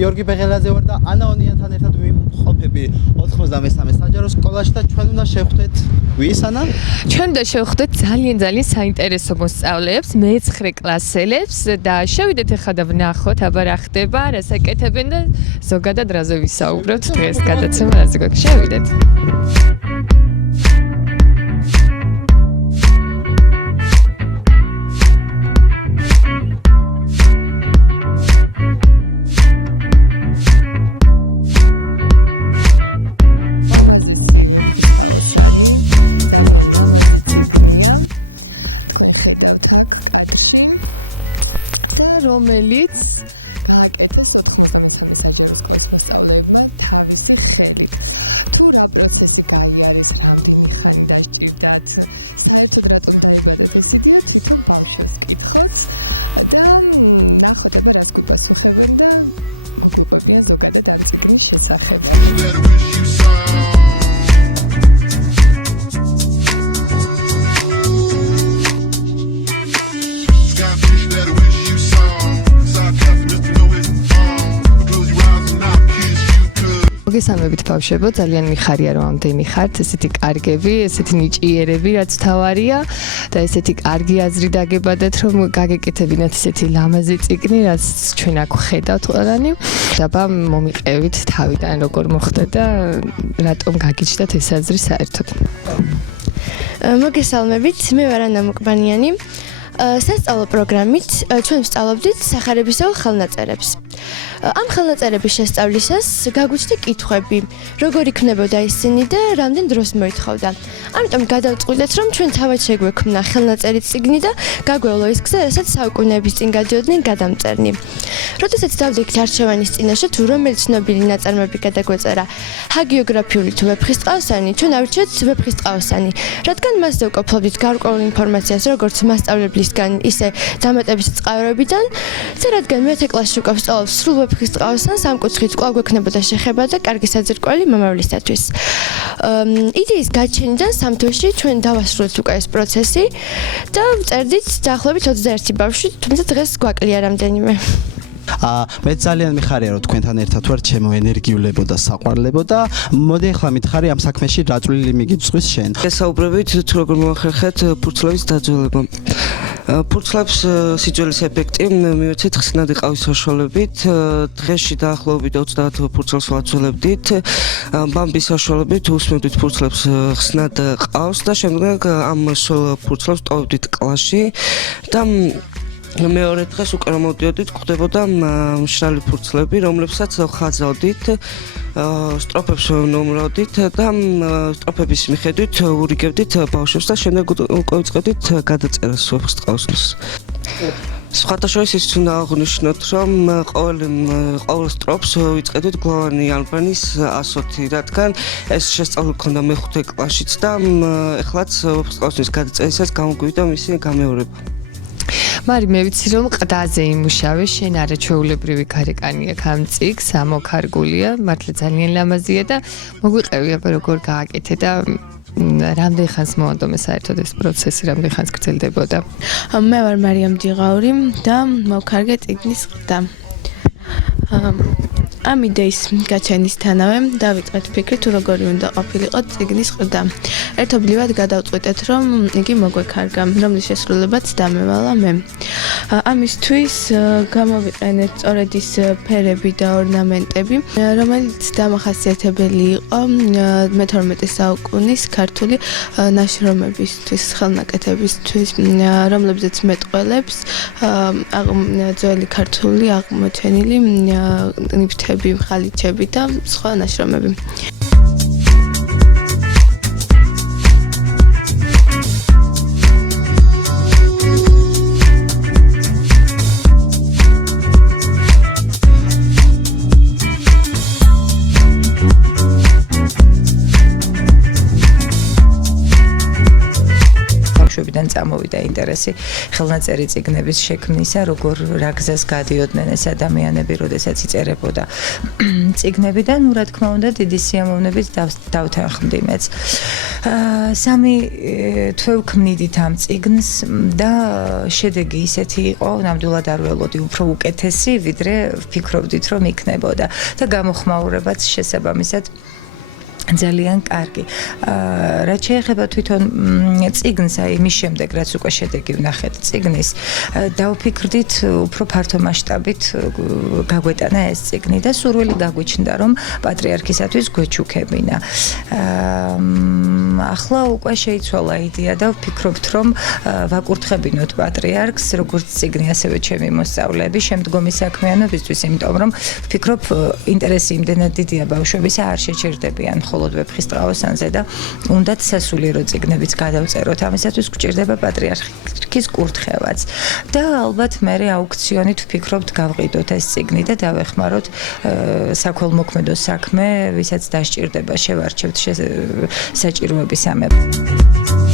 გიორგი ბეღელაძე ვარ და ანა ონიანთან ერთად ვიმყოფები 93 საჯარო სკოლაში და ჩვენ უნდა შევხვდეთ ვის ანა? ჩვენ უნდა შევხვდეთ ძალიან საინტერესო მოსწავლეებს, მე-9 კლასელებს და შევიდეთ ახლა და ვნახოთ, აბა რა ხდება, რას აკეთებენ და ზოგადად რაზე ვისაუბროთ დღეს გადაცემა რაზე გვაქვს. შევიდეთ. რომელიც გააკეთეს 93 საჯარო სკოლის მოსწავლეებმა თავისი ხელით. თუ რა პროცესი გაიარეს, რამდენი ხანი დასჭირდათ, საერთოდ რატომ გაიგეთ ესეთი და თვითონ ბავშვებს კითხოთ და ნახოთ აბა რას გვასახებენ და უყურებიან ზოგადად ამ წიგნის შესახებ. მოგესალმებით ბავშვებო, ძალიან მიხარია რომ ამდენი ხართ, ესეთი კარგები, ესეთი ნიჭიერები, რაც თავარია და ესეთი კარგი აზრი დაგებადეთ, რომ გაგეკეთებინათ ესეთი ლამაზი წიგნი, რაც ჩვენ აქ ხედავთ ყველანი. დაბა მომიყევით თავიდან როგორ მოხდა და რატომ გაგიჩნდათ ეს აზრი საერთოდ. მოგესალმებით, მე ვარ ანა მოკბანიანი. სასწავლო პროგრამით ჩვენ ვსწავლობდით სახარებისეულ ხელნაწერებს. ამ ხელნაწერების შესწავლისას გაგვიჩნდა კითხვები, როგორ იქნებოდა ისინი და რამდენ დროს მოითხოვდა. ამიტომ გადავწყვიტეთ, რომ ჩვენ თავად შეგვექმნა ხელნაწერი წიგნი და გაგვევლო ის გზა, რასაც საუკუნეების წინ გადიოდნენ გადამწერნი. როდესაც დავდექით არჩევანის წინაშე, თუ რომელი ცნობილი ნაწარმოები გადაგვეწერა, ჰაგიოგრაფიული თუ ვეფხისტყაოსანი, ჩვენ ავირჩიეთ ვეფხისტყაოსანი, რადგან მასზე ვყოფლობდით გარკვეულ ინფორმაციას, როგორც მასწავლებლისგან, ისე დამატების წყაროებიდან, და რადგან მე-10 კლასში უკვე ვსწავლობ სრულ ვეფხისტყაოსანს, ამ კუთხით კვლავ გვექნებოდა შეხება და კარგი საძირკველი მომავლისათვის. იდეის გაჩენიდან 3 თვეში ჩვენ დავასრულეთ უკვე ეს პროცესი და ვწერდით დაახლოებით 21 ბავშვი, თუმცა დღეს გვაკლია რამდენიმე. მე ძალიან მიხარია რომ თქვენთან ერთად ვარ, ჩემო ენერგიულებო და საყვარლებო და მოდი ახლა მითხარი ამ საქმეში რა წვლილი მიგიწვის შენ. ესაუბრებით თუ როგორ მოახერხეთ ფურცლების დაძველება. ფურცლებს სიძველის ეფექტი მივეცეთ ხსნადი ყავის საშუალებით. დღეში დაახლოებით 30 ფურცლს ვაძველებდით. ბამბის საშუალებით უსმევდით ფურცლებს ხსნად ყავს და შემდეგ ამ ფურცლებს ტოვებდით კლასში და მეორე დღეს უკვე მოდიოდით, გვხდებოდა მშრალი ფურცლები, რომლებსაც ხაზავდით, სტროფებს ნომროდით და სტროფების მიხედვით ურიგებდით ბავშვებს და შემდეგ უკვე ვიწყებდით გადაწერას ვეფხისტყაოსნის. სხვათაშორის ის უნდა აღვნიშნოთ, რომ ყოველ სტროფს ვიწყებდით გლოვანი ალბანის 100, რადგან ეს შესწავლილი ქონდა მე-5 კლასშიც და ეხლაც ვეფხისტყაოსნის გადაწერისას გამოგვივიდა მისი გამეორება. მარი მე ვიცი რომ ყდაზე იმუშავე, შენ არაჩვეულებრივი გარეკანი აქვს ამ წიგს, ამოქარგულია, მართლა ძალიან ლამაზია და მოგვიყევი აბა როგორ გააკეთე და რამდენ ხანს მოადომე საერთოდ ეს პროცესი, რამდენ ხანს გრძელდებოდა. მე ვარ მარიამ დიღაური და მოვქარგე წიგნის ყდა. ამ იდეის გაჩენისთანავე დავიწყეთ ფიქრი თუ როგორი უნდა ყოფილიყო წიგნის ყდა. ერთობლივად გადავწყვიტეთ, რომ იგი მოგვექარგა, რომლის შესრულებაც დამევალა მე. ამისთვის გამოვიყენეთ სწორედ ის ფერები და ორნამენტები, რომელიც დამახასიათებელი იყო მე-12 საუკუნის ქართული ნაშრომებისთვის, ხელნაკეთებისთვის, რომლებზეც მეტყველებს ძველი ქართული აღმოჩენილი ნივთები, ხალიჩები და სხვა ნაშრომები. ბავშვებიდან გამოვიდა ინტერესი ხელნაწერი წიგნების შექმნისა, როგორ რა გზას გადიოდნენ ეს ადამიანები, როდესაც იწერებოდა წიგნები და რა თქმა უნდა დიდი სიამოვნებით დავთანხმდი მეც. სამი თვე ვქმნიდით ამ წიგნს და შედეგი ისეთი იყო, ნამდვილად არ ველოდი, უფრო უკეთესი, ვიდრე ვფიქრობდით, რომ იქნებოდა და გამოხმაურებაც შესაბამისად ძალიან კარგი. რაც შეეხება თვითონ წიგნს, აი მის შემდეგ რაც უკვე შედეგი ვნახეთ წიგნის, დავფიქრდით უფრო ფართო მასშტაბით გაგვეტანა ეს წიგნი და სურვილი გაგვიჩნდა, რომ პატრიარქისათვის გვეჩუქებინა. ახლა უკვე შეიცვალა იდეა და ვფიქრობთ, რომ ვაკურთხებინოთ პატრიარქს, როგორც წიგნი, ასევე ჩემი მოსწავლეები შემდგომი საქმიანობისთვის, იმიტომ რომ ვფიქრობ, ინტერესი იმდენად დიდია ბავშვებისა, არ შეჩერდებიან მხოლოდ ვეფხისტყაოსანზე და უნდათ სასულიერო წიგნებიც გადავწეროთ. ამისათვის გვჭირდება პატრიარქის კურთხევაც. და ალბათ მე აუქციონით ვფიქრობთ გავყიდოთ ეს წიგნი და დავეხმაროთ საქველმოქმედო საქმე, ვისაც დასჭირდება, შევარჩევთ საჭიროების ამებ.